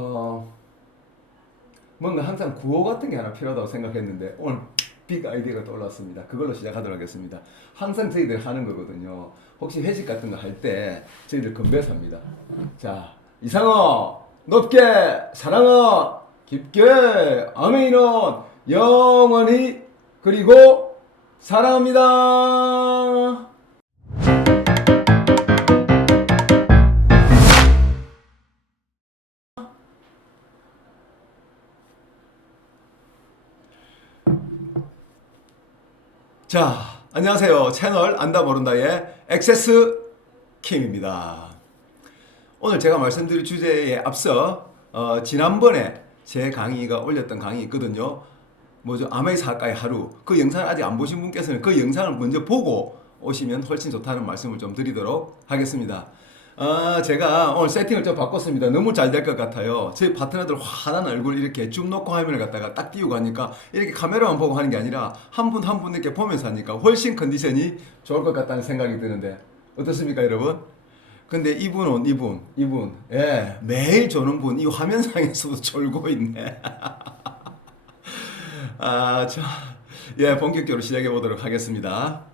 어, 뭔가 항상 구호 같은 게 하나 필요하다고 생각했는데 오늘 빅 아이디어가 떠올랐습니다. 그걸로 시작하도록 하겠습니다. 항상 저희들 하는 거거든요. 혹시 회식 같은 거 할 때 저희들 건배사입니다. 자, 이상어 높게 사랑어 깊게 아멘이는 영원히 그리고 사랑합니다. 자, 안녕하세요. 채널 안다 모른다의 액세스 킴입니다. 오늘 제가 말씀드릴 주제에 앞서 지난번에 제 강의가 올렸던 강의 있거든요. 뭐죠? 아메이 사과의 하루. 그 영상을 아직 안 보신 분께서는 그 영상을 먼저 보고 오시면 훨씬 좋다는 말씀을 좀 드리도록 하겠습니다. 제가 오늘 세팅을 좀 바꿨습니다. 너무 잘 될 것 같아요. 저희 파트너들 환한 얼굴 이렇게 줌 놓고 화면을 갖다가 딱 띄우고 하니까 이렇게 카메라만 보고 하는 게 아니라 한 분 한 분 이렇게 보면서 하니까 훨씬 컨디션이 좋을 것 같다는 생각이 드는데 어떻습니까, 여러분? 근데 이분, 예, 매일 조는 분, 이 화면상에서도 졸고 있네. 자, 예, 본격적으로 시작해 보도록 하겠습니다.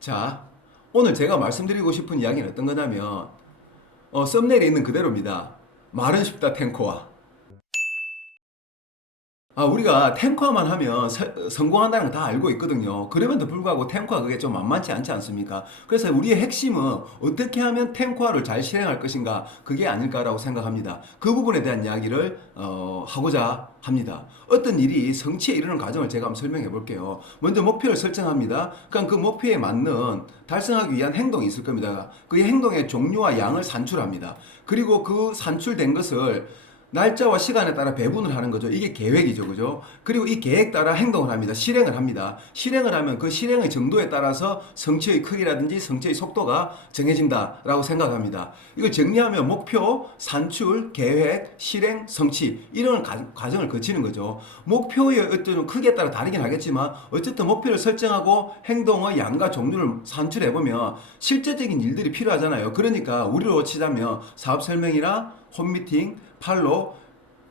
자, 오늘 제가 말씀드리고 싶은 이야기는 어떤 거냐면, 썸네일에 있는 그대로입니다. 말은 쉽다 탱커와. 우리가 탱커만 하면 성공한다는 거 다 알고 있거든요. 그럼에도 불구하고 탱커가 그게 좀 만만치 않지 않습니까? 그래서 우리의 핵심은 어떻게 하면 탱커를 잘 실행할 것인가, 그게 아닐까라고 생각합니다. 그 부분에 대한 이야기를 하고자 합니다. 어떤 일이 성취에 이르는 과정을 제가 한번 설명해 볼게요. 먼저 목표를 설정합니다. 그러니까 그 목표에 맞는 달성하기 위한 행동이 있을 겁니다. 그 행동의 종류와 양을 산출합니다. 그리고 그 산출된 것을 날짜와 시간에 따라 배분을 하는 거죠. 이게 계획이죠. 그죠? 그리고 이 계획 따라 행동을 합니다. 실행을 합니다. 실행을 하면 그 실행의 정도에 따라서 성취의 크기라든지 성취의 속도가 정해진다라고 생각합니다. 이걸 정리하면 목표, 산출, 계획, 실행, 성취 이런 과정을 거치는 거죠. 목표의 어떤 크기에 따라 다르긴 하겠지만 어쨌든 목표를 설정하고 행동의 양과 종류를 산출해보면 실제적인 일들이 필요하잖아요. 그러니까 우리로 치자면 사업 설명이나 홈미팅, 팔로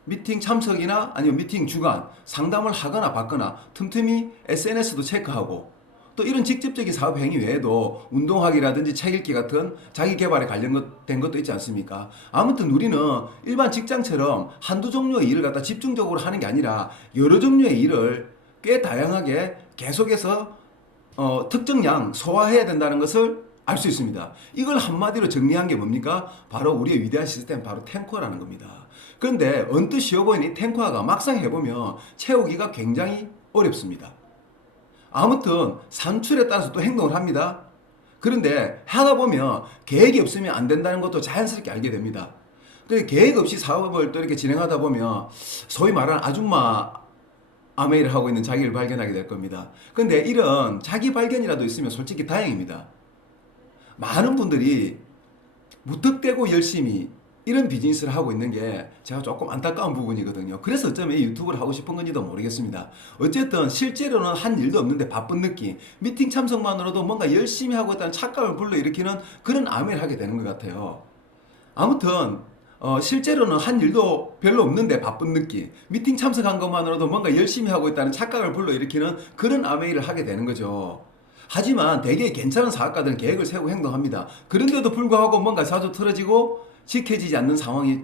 미팅 참석이나 아니면 미팅 주간 상담을 하거나 받거나 틈틈이 SNS도 체크하고 또 이런 직접적인 사업 행위 외에도 운동하기라든지 책 읽기 같은 자기 개발에 관련된 것도 있지 않습니까? 아무튼 우리는 일반 직장처럼 한두 종류의 일을 갖다 집중적으로 하는 게 아니라 여러 종류의 일을 꽤 다양하게 계속해서 특정량 소화해야 된다는 것을 알 수 있습니다. 이걸 한마디로 정리한 게 뭡니까? 바로 우리의 위대한 시스템, 바로 탱커라는 겁니다. 그런데 언뜻 쉬워 보이는 이 탱커가 막상 해보면 채우기가 굉장히 어렵습니다. 아무튼 산출에 따라서 또 행동을 합니다. 그런데 하다 보면 계획이 없으면 안 된다는 것도 자연스럽게 알게 됩니다. 근데 계획 없이 사업을 또 이렇게 진행하다 보면 소위 말하는 아줌마 아메이를 하고 있는 자기를 발견하게 될 겁니다. 근데 이런 자기 발견이라도 있으면 솔직히 다행입니다. 많은 분들이 무턱대고 열심히 이런 비즈니스를 하고 있는 게 제가 조금 안타까운 부분이거든요. 그래서 어쩌면 이 유튜브를 하고 싶은 건지도 모르겠습니다. 어쨌든 실제로는 한 일도 없는데 바쁜 느낌, 미팅 참석만으로도 뭔가 열심히 하고 있다는 착각을 불러일으키는 그런 아멘을 하게 되는 것 같아요. 아무튼 실제로는 한 일도 별로 없는데 바쁜 느낌, 미팅 참석한 것만으로도 뭔가 열심히 하고 있다는 착각을 불러일으키는 그런 아메이를 하게 되는 거죠. 하지만 대개 괜찮은 사업가들은 계획을 세우고 행동합니다. 그런데도 불구하고 뭔가 자주 틀어지고 지켜지지 않는 상황이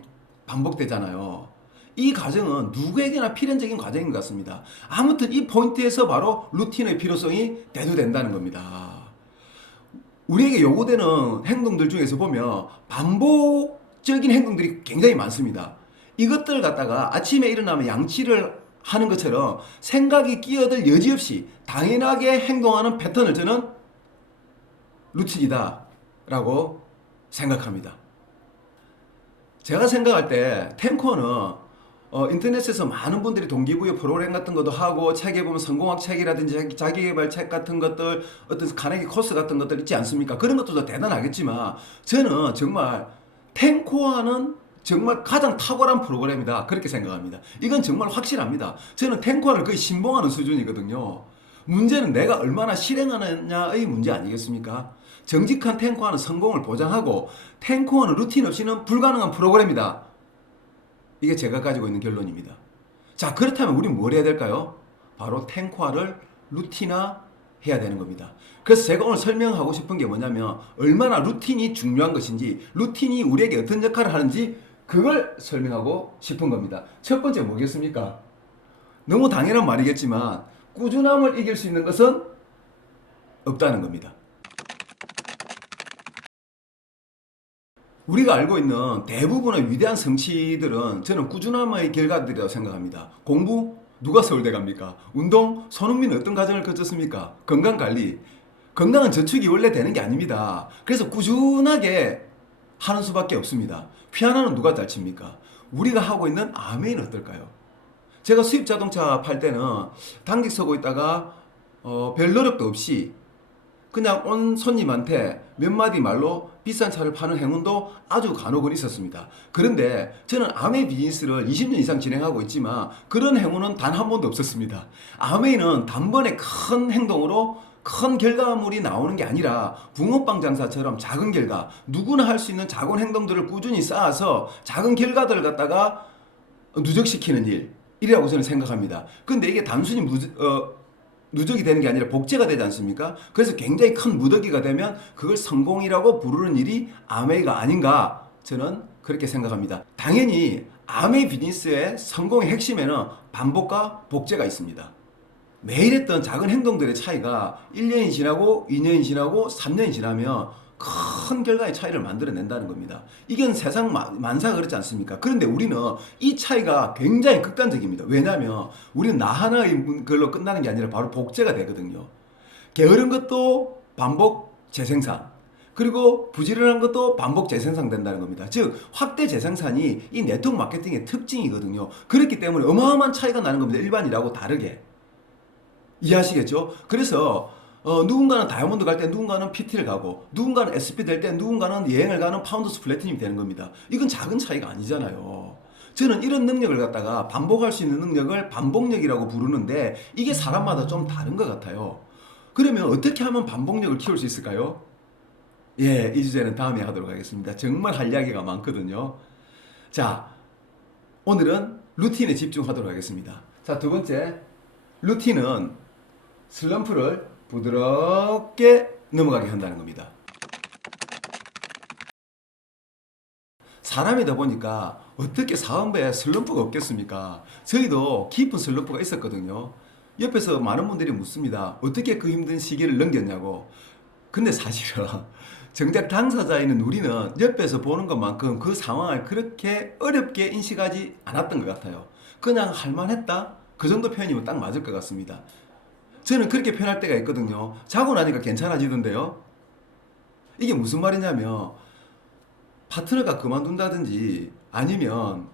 반복되잖아요. 이 과정은 누구에게나 필연적인 과정인 것 같습니다. 아무튼 이 포인트에서 바로 루틴의 필요성이 대두된다는 겁니다. 우리에게 요구되는 행동들 중에서 보면 반복적인 행동들이 굉장히 많습니다. 이것들을 갖다가 아침에 일어나면 양치를 하는 것처럼 생각이 끼어들 여지 없이 당연하게 행동하는 패턴을 저는 루틴이다 라고 생각합니다. 제가 생각할 때 탱커는 인터넷에서 많은 분들이 동기부여 프로그램 같은 것도 하고 책에 보면 성공학 책이라든지 자기개발 책 같은 것들 어떤 카네기 코스 같은 것들 있지 않습니까? 그런 것들도 대단하겠지만 저는 정말 탱커와는 정말 가장 탁월한 프로그램이다 그렇게 생각합니다. 이건 정말 확실합니다. 저는 탱커를 거의 신봉하는 수준이거든요. 문제는 내가 얼마나 실행하느냐의 문제 아니겠습니까? 정직한 탱커와는 성공을 보장하고 탱커와는 루틴 없이는 불가능한 프로그램이다. 이게 제가 가지고 있는 결론입니다. 자, 그렇다면 우리는 뭘 해야 될까요? 바로 탱화를 루틴화 해야 되는 겁니다. 그래서 제가 오늘 설명하고 싶은 게 뭐냐면 얼마나 루틴이 중요한 것인지, 루틴이 우리에게 어떤 역할을 하는지 그걸 설명하고 싶은 겁니다. 첫 번째 뭐겠습니까? 너무 당연한 말이겠지만 꾸준함을 이길 수 있는 것은 없다는 겁니다. 우리가 알고 있는 대부분의 위대한 성취들은 저는 꾸준함의 결과들이라고 생각합니다. 공부? 누가 서울대 갑니까? 운동? 손흥민은 어떤 과정을 거쳤습니까? 건강관리? 건강은 저축이 원래 되는 게 아닙니다. 그래서 꾸준하게 하는 수밖에 없습니다. 피아노는 누가 잘 칩니까? 우리가 하고 있는 아메이는 어떨까요? 제가 수입 자동차 팔 때는 당직 서고 있다가 별 노력도 없이 그냥 온 손님한테 몇 마디 말로 비싼 차를 파는 행운도 아주 간혹은 있었습니다. 그런데 저는 아메이 비즈니스를 20년 이상 진행하고 있지만 그런 행운은 단 한 번도 없었습니다. 아메이는 단번에 큰 행동으로 큰 결과물이 나오는 게 아니라 붕어빵 장사처럼 작은 결과, 누구나 할 수 있는 작은 행동들을 꾸준히 쌓아서 작은 결과들을 갖다가 누적시키는 일이라고 저는 생각합니다. 근데 이게 단순히 누적이 되는 게 아니라 복제가 되지 않습니까? 그래서 굉장히 큰 무더기가 되면 그걸 성공이라고 부르는 일이 아메이가 아닌가, 저는 그렇게 생각합니다. 당연히 아메이 비즈니스의 성공의 핵심에는 반복과 복제가 있습니다. 매일 했던 작은 행동들의 차이가 1년이 지나고 2년이 지나고 3년이 지나면 큰 결과의 차이를 만들어낸다는 겁니다. 이건 세상 만사가 그렇지 않습니까? 그런데 우리는 이 차이가 굉장히 극단적입니다. 왜냐하면 우리는 나 하나의 걸로 끝나는 게 아니라 바로 복제가 되거든요. 게으른 것도 반복 재생산, 그리고 부지런한 것도 반복 재생산된다는 겁니다. 즉 확대 재생산이 이 네트워크 마케팅의 특징이거든요. 그렇기 때문에 어마어마한 차이가 나는 겁니다. 일반이라고 다르게. 이해하시겠죠? 그래서 누군가는 다이아몬드 갈 때, 누군가는 PT를 가고, 누군가는 SP 될 때, 누군가는 여행을 가는 파운더스 플래티넘이 되는 겁니다. 이건 작은 차이가 아니잖아요. 저는 이런 능력을 갖다가 반복할 수 있는 능력을 반복력이라고 부르는데 이게 사람마다 좀 다른 것 같아요. 그러면 어떻게 하면 반복력을 키울 수 있을까요? 예, 이 주제는 다음에 하도록 하겠습니다. 정말 할 이야기가 많거든요. 자, 오늘은 루틴에 집중하도록 하겠습니다. 자, 두 번째, 루틴은 슬럼프를 부드럽게 넘어가게 한다는 겁니다. 사람이다 보니까 어떻게 사업에 슬럼프가 없겠습니까? 저희도 깊은 슬럼프가 있었거든요. 옆에서 많은 분들이 묻습니다. 어떻게 그 힘든 시기를 넘겼냐고. 근데 사실은 정작 당사자인 우리는 옆에서 보는 것만큼 그 상황을 그렇게 어렵게 인식하지 않았던 것 같아요. 그냥 할만했다? 그 정도 표현이면 딱 맞을 것 같습니다. 저는 그렇게 표현할 때가 있거든요. 자고 나니까 괜찮아지던데요. 이게 무슨 말이냐면 파트너가 그만둔다든지 아니면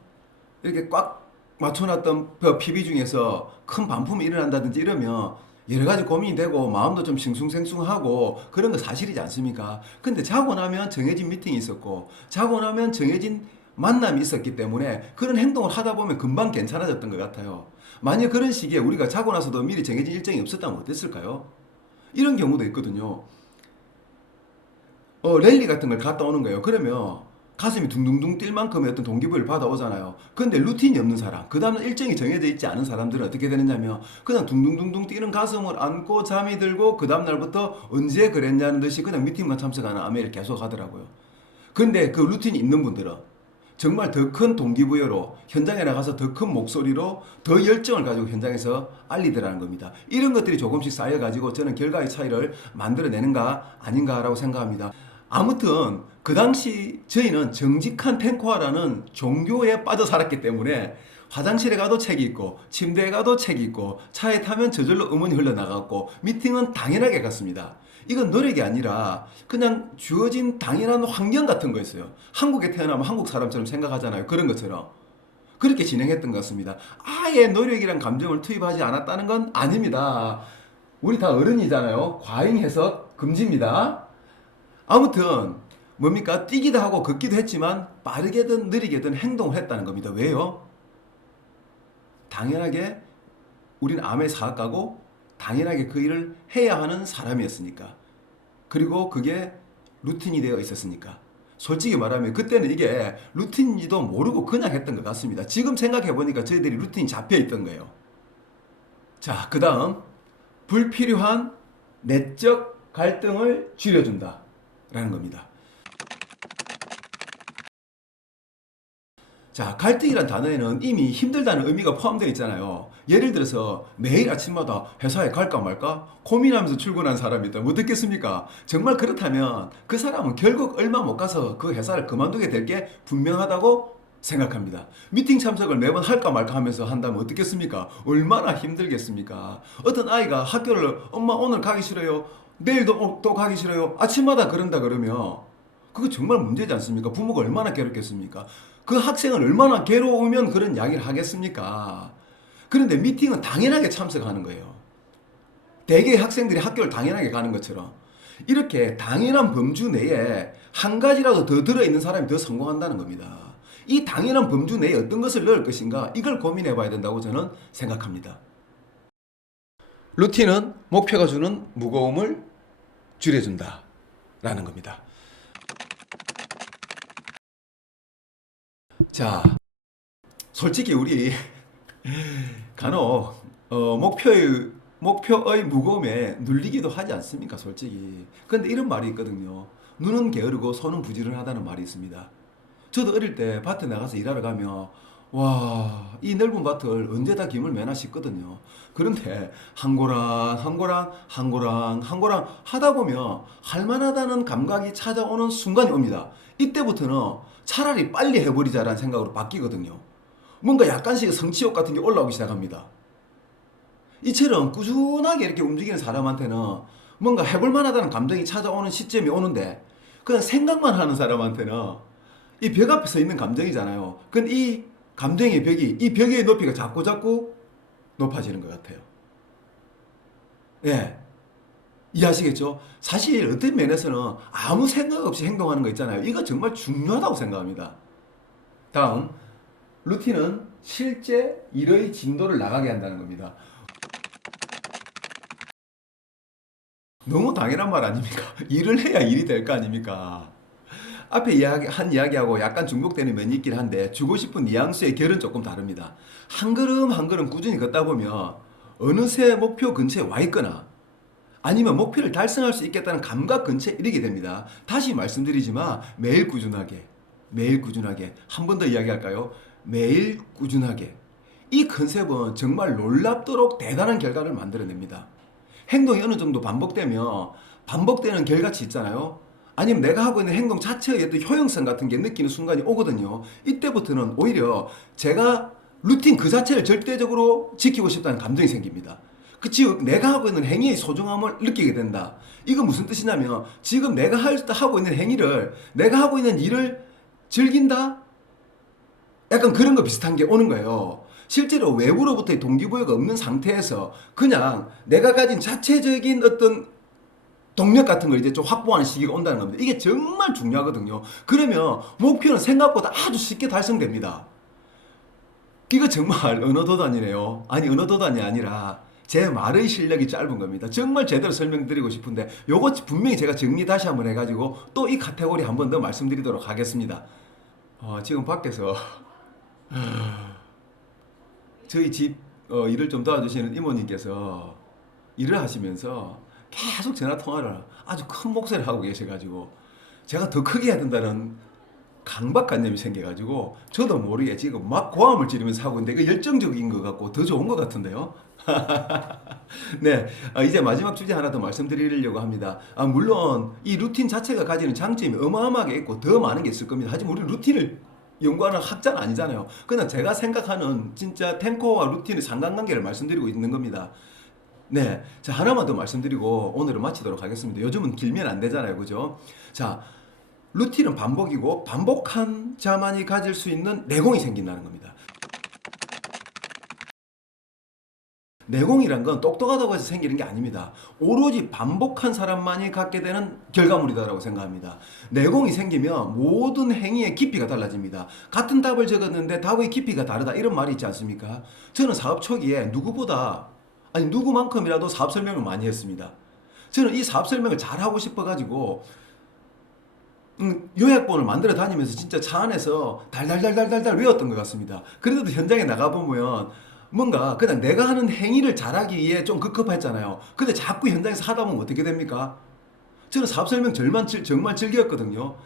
이렇게 꽉 맞춰놨던 PB 중에서 큰 반품이 일어난다든지 이러면 여러 가지 고민이 되고 마음도 좀 싱숭생숭하고 그런 거 사실이지 않습니까? 근데 자고 나면 정해진 미팅이 있었고 자고 나면 정해진 만남이 있었기 때문에 그런 행동을 하다 보면 금방 괜찮아졌던 것 같아요. 만약 그런 시기에 우리가 자고 나서도 미리 정해진 일정이 없었다면 어땠을까요? 이런 경우도 있거든요. 랠리 같은 걸 갔다 오는 거예요. 그러면 가슴이 둥둥둥 뛸 만큼의 어떤 동기부여를 받아오잖아요. 근데 루틴이 없는 사람, 그 다음에 일정이 정해져 있지 않은 사람들은 어떻게 되느냐면 그냥 둥둥둥둥 뛰는 가슴을 안고 잠이 들고 그 다음날부터 언제 그랬냐는 듯이 그냥 미팅만 참석하는 아메를 계속 하더라고요. 근데 그 루틴이 있는 분들은 정말 더 큰 동기부여로 현장에 나가서 더 큰 목소리로 더 열정을 가지고 현장에서 알리더라는 겁니다. 이런 것들이 조금씩 쌓여가지고 저는 결과의 차이를 만들어내는가 아닌가라고 생각합니다. 아무튼 그 당시 저희는 정직한 탱커화라는 종교에 빠져 살았기 때문에 화장실에 가도 책이 있고 침대에 가도 책이 있고 차에 타면 저절로 음원이 흘러나갔고 미팅은 당연하게 갔습니다. 이건 노력이 아니라 그냥 주어진 당연한 환경 같은 거였어요. 한국에 태어나면 한국 사람처럼 생각하잖아요. 그런 것처럼. 그렇게 진행했던 것 같습니다. 아예 노력이란 감정을 투입하지 않았다는 건 아닙니다. 우리 다 어른이잖아요. 과잉 해석 금지입니다. 아무튼 뭡니까? 뛰기도 하고 걷기도 했지만 빠르게든 느리게든 행동을 했다는 겁니다. 왜요? 당연하게 우리는 암의 사학가고 당연하게 그 일을 해야 하는 사람이었으니까. 그리고 그게 루틴이 되어 있었으니까. 솔직히 말하면 그때는 이게 루틴인지도 모르고 그냥 했던 것 같습니다. 지금 생각해보니까 저희들이 루틴이 잡혀 있던 거예요. 자, 그 다음 불필요한 내적 갈등을 줄여준다 라는 겁니다. 자, 갈등이란 단어에는 이미 힘들다는 의미가 포함되어 있잖아요. 예를 들어서 매일 아침마다 회사에 갈까 말까 고민하면서 출근한 사람이 있다면 어떻겠습니까? 정말 그렇다면 그 사람은 결국 얼마 못 가서 그 회사를 그만두게 될 게 분명하다고 생각합니다. 미팅 참석을 매번 할까 말까 하면서 한다면 어떻겠습니까? 얼마나 힘들겠습니까? 어떤 아이가 학교를 엄마 오늘 가기 싫어요. 내일도 또 가기 싫어요. 아침마다 그런다 그러면 그거 정말 문제지 않습니까? 부모가 얼마나 괴롭겠습니까? 그 학생은 얼마나 괴로우면 그런 이야기를 하겠습니까? 그런데 미팅은 당연하게 참석하는 거예요. 대개 학생들이 학교를 당연하게 가는 것처럼 이렇게 당연한 범주 내에 한 가지라도 더 들어있는 사람이 더 성공한다는 겁니다. 이 당연한 범주 내에 어떤 것을 넣을 것인가 이걸 고민해 봐야 된다고 저는 생각합니다. 루틴은 목표가 주는 무거움을 줄여준다 라는 겁니다. 자, 솔직히 우리 간혹 목표의 무거움에 눌리기도 하지 않습니까? 솔직히. 근데 이런 말이 있거든요. 눈은 게으르고 손은 부지런하다는 말이 있습니다. 저도 어릴 때 밭에 나가서 일하러 가면 와, 이 넓은 밭을 언제 다 김을 매나 싶거든요. 그런데 한 고랑 한 고랑 한 고랑 한 고랑 하다 보면 할만하다는 감각이 찾아오는 순간이 옵니다. 이때부터는 차라리 빨리 해버리자라는 생각으로 바뀌거든요. 뭔가 약간씩 성취욕 같은 게 올라오기 시작합니다. 이처럼 꾸준하게 이렇게 움직이는 사람한테는 뭔가 해볼 만하다는 감정이 찾아오는 시점이 오는데 그냥 생각만 하는 사람한테는 이 벽 앞에 서 있는 감정이잖아요. 근데 이 감정의 벽이 이 벽의 높이가 자꾸 높아지는 것 같아요. 예. 이해하시겠죠? 사실 어떤 면에서는 아무 생각 없이 행동하는 거 있잖아요. 이거 정말 중요하다고 생각합니다. 다음, 루틴은 실제 일의 진도를 나가게 한다는 겁니다. 너무 당연한 말 아닙니까? 일을 해야 일이 될 거 아닙니까? 앞에 한 이야기하고 약간 중복되는 면이 있긴 한데 주고 싶은 뉘앙스의 결은 조금 다릅니다. 한 걸음 한 걸음 꾸준히 걷다 보면 어느새 목표 근처에 와 있거나 아니면 목표를 달성할 수 있겠다는 감각 근처에 이르게 됩니다. 다시 말씀드리지만 매일 꾸준하게 한 번 더 이야기할까요? 매일 꾸준하게 이 컨셉은 정말 놀랍도록 대단한 결과를 만들어냅니다. 행동이 어느 정도 반복되면 반복되는 결과치 있잖아요. 아니면 내가 하고 있는 행동 자체의 어떤 효용성 같은 게 느끼는 순간이 오거든요. 이때부터는 오히려 제가 루틴 그 자체를 절대적으로 지키고 싶다는 감정이 생깁니다. 즉 내가 하고 있는 행위의 소중함을 느끼게 된다. 이거 무슨 뜻이냐면 지금 내가 하고 있는 행위를 내가 하고 있는 일을 즐긴다? 약간 그런 거 비슷한 게 오는 거예요. 실제로 외부로부터의 동기부여가 없는 상태에서 그냥 내가 가진 자체적인 어떤 동력 같은 걸 이제 좀 확보하는 시기가 온다는 겁니다. 이게 정말 중요하거든요. 그러면 목표는 생각보다 아주 쉽게 달성됩니다. 이거 정말 언어도단이네요. 아니 언어도단이 아니라 제 말의 실력이 짧은 겁니다. 정말 제대로 설명드리고 싶은데 요거 분명히 제가 정리 다시 한번 해가지고 또 이 카테고리 한번 더 말씀드리도록 하겠습니다. 지금 밖에서 저희 집 일을 좀 도와주시는 이모님께서 일을 하시면서 계속 전화 통화를 아주 큰 목소리를 하고 계셔가지고 제가 더 크게 해야 된다는 강박관념이 생겨가지고 저도 모르게 지금 막 고함을 지르면서 하고 있는데 그 열정적인 것 같고 더 좋은 것 같은데요. 네, 이제 마지막 주제 하나 더 말씀드리려고 합니다. 물론 이 루틴 자체가 가지는 장점이 어마어마하게 있고 더 많은 게 있을 겁니다. 하지만 우리는 루틴을 연구하는 학자는 아니잖아요. 그냥 제가 생각하는 진짜 탱커와 루틴의 상관관계를 말씀드리고 있는 겁니다. 네, 자 하나만 더 말씀드리고 오늘은 마치도록 하겠습니다. 요즘은 길면 안 되잖아요, 그죠? 자, 루틴은 반복이고 반복한 자만이 가질 수 있는 내공이 생긴다는 겁니다. 내공이란 건 똑똑하다고 해서 생기는 게 아닙니다. 오로지 반복한 사람만이 갖게 되는 결과물이다라고 생각합니다. 내공이 생기면 모든 행위의 깊이가 달라집니다. 같은 답을 적었는데 답의 깊이가 다르다 이런 말이 있지 않습니까? 저는 사업 초기에 누구만큼이라도 사업 설명을 많이 했습니다. 저는 이 사업 설명을 잘 하고 싶어가지고 요약본을 만들어 다니면서 진짜 차 안에서 달달달달달달 외웠던 것 같습니다. 그래도 현장에 나가보면 뭔가 그냥 내가 하는 행위를 잘하기 위해 좀 급급했잖아요. 근데 자꾸 현장에서 하다 보면 어떻게 됩니까? 저는 사업 설명 정말 즐겼거든요.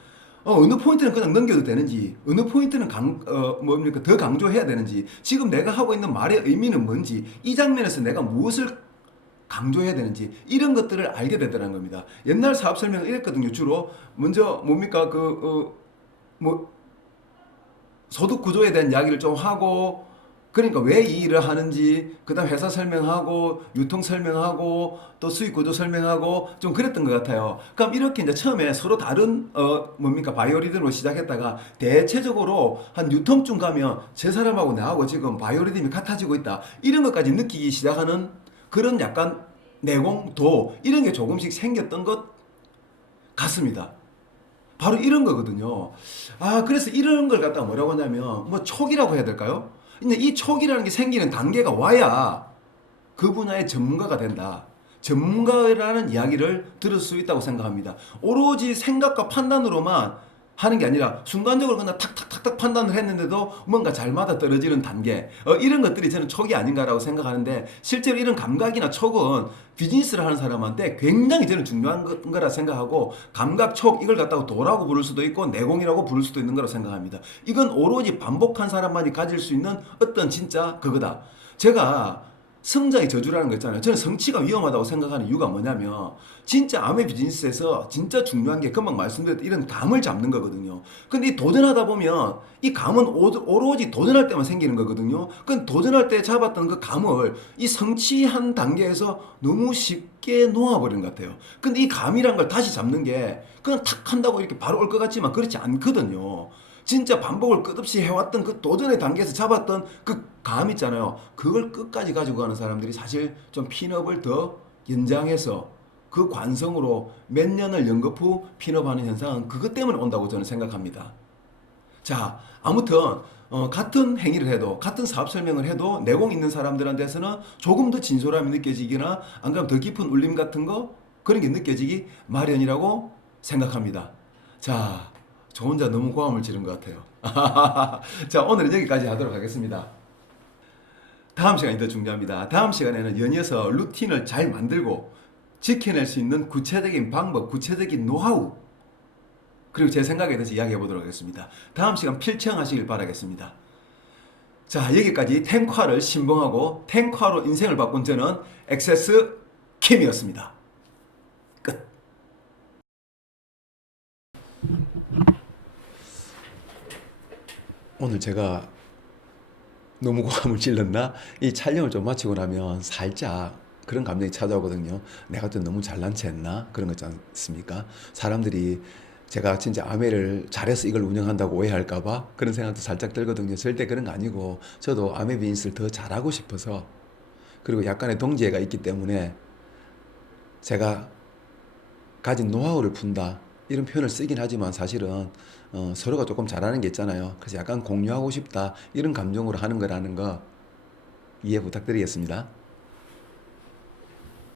어느 포인트는 그냥 넘겨도 되는지, 어느 포인트는 뭡니까, 더 강조해야 되는지, 지금 내가 하고 있는 말의 의미는 뭔지, 이 장면에서 내가 무엇을 강조해야 되는지, 이런 것들을 알게 되더라는 겁니다. 옛날 사업 설명은 이랬거든요. 주로, 먼저, 뭡니까, 뭐, 소득 구조에 대한 이야기를 좀 하고, 그러니까 왜 이 일을 하는지, 그 다음 회사 설명하고, 유통 설명하고, 또 수익 구조 설명하고, 좀 그랬던 것 같아요. 그럼 이렇게 이제 처음에 서로 다른, 뭡니까, 바이오리듬으로 시작했다가, 대체적으로 한 뉴턴쯤 가면, 제 사람하고 나하고 지금 바이오리듬이 같아지고 있다. 이런 것까지 느끼기 시작하는 그런 약간 내공도, 이런 게 조금씩 생겼던 것 같습니다. 바로 이런 거거든요. 그래서 이런 걸 갖다가 뭐라고 하냐면, 뭐 촉이라고 해야 될까요? 근데 이 촉이라는 게 생기는 단계가 와야 그 분야의 전문가가 된다. 전문가라는 이야기를 들을 수 있다고 생각합니다. 오로지 생각과 판단으로만 하는 게 아니라 순간적으로 그냥 탁탁탁탁 판단을 했는데도 뭔가 잘 맞아 떨어지는 단계, 이런 것들이 저는 촉이 아닌가라고 생각하는데, 실제로 이런 감각이나 촉은 비즈니스를 하는 사람한테 굉장히 저는 중요한 거라 생각하고, 감각, 촉 이걸 갖다가 도라고 부를 수도 있고 내공이라고 부를 수도 있는 거라고 생각합니다. 이건 오로지 반복한 사람만이 가질 수 있는 어떤 진짜 그거다. 제가 성장의 저주라는 거 있잖아요. 저는 성취가 위험하다고 생각하는 이유가 뭐냐면, 진짜 아메 비즈니스에서 진짜 중요한 게 금방 말씀드렸던 이런 감을 잡는 거거든요. 근데 이 도전하다 보면 이 감은 오로지 도전할 때만 생기는 거거든요. 그 도전할 때 잡았던 그 감을 이 성취한 단계에서 너무 쉽게 놓아버리는 것 같아요. 근데 이 감이란 걸 다시 잡는 게 그냥 탁 한다고 이렇게 바로 올 것 같지만 그렇지 않거든요. 진짜 반복을 끝없이 해왔던 그 도전의 단계에서 잡았던 그 감 있잖아요. 그걸 끝까지 가지고 가는 사람들이 사실 좀 핀업을 더 연장해서 그 관성으로 몇 년을 연급 후 핀업하는 현상은 그것 때문에 온다고 저는 생각합니다. 자, 아무튼 같은 행위를 해도, 같은 사업 설명을 해도 내공 있는 사람들한테서는 조금 더 진솔함이 느껴지거나 안 그러면 더 깊은 울림 같은 거, 그런 게 느껴지기 마련이라고 생각합니다. 자, 저 혼자 너무 고함을 지른 것 같아요. 자, 오늘은 여기까지 하도록 하겠습니다. 다음 시간이 더 중요합니다. 다음 시간에는 연이어서 루틴을 잘 만들고 지켜낼 수 있는 구체적인 방법, 구체적인 노하우, 그리고 제 생각에 대해서 이야기해 보도록 하겠습니다. 다음 시간 필청하시길 바라겠습니다. 자, 여기까지 탱화를 신봉하고 탱화로 인생을 바꾼 저는 액세스 킴이었습니다. 끝. 오늘 제가 너무 고함을 질렀나? 이 촬영을 좀 마치고 나면 살짝 그런 감정이 찾아오거든요. 내가 또 너무 잘난 체 했나? 그런 거 있지 않습니까? 사람들이 제가 진짜 아메를 잘해서 이걸 운영한다고 오해할까봐 그런 생각도 살짝 들거든요. 절대 그런 거 아니고, 저도 아메 비즈니스를 더 잘하고 싶어서, 그리고 약간의 동지애가 있기 때문에 제가 가진 노하우를 푼다, 이런 표현을 쓰긴 하지만 사실은 서로가 조금 잘하는 게 있잖아요. 그래서 약간 공유하고 싶다, 이런 감정으로 하는 거라는 거 이해 부탁드리겠습니다.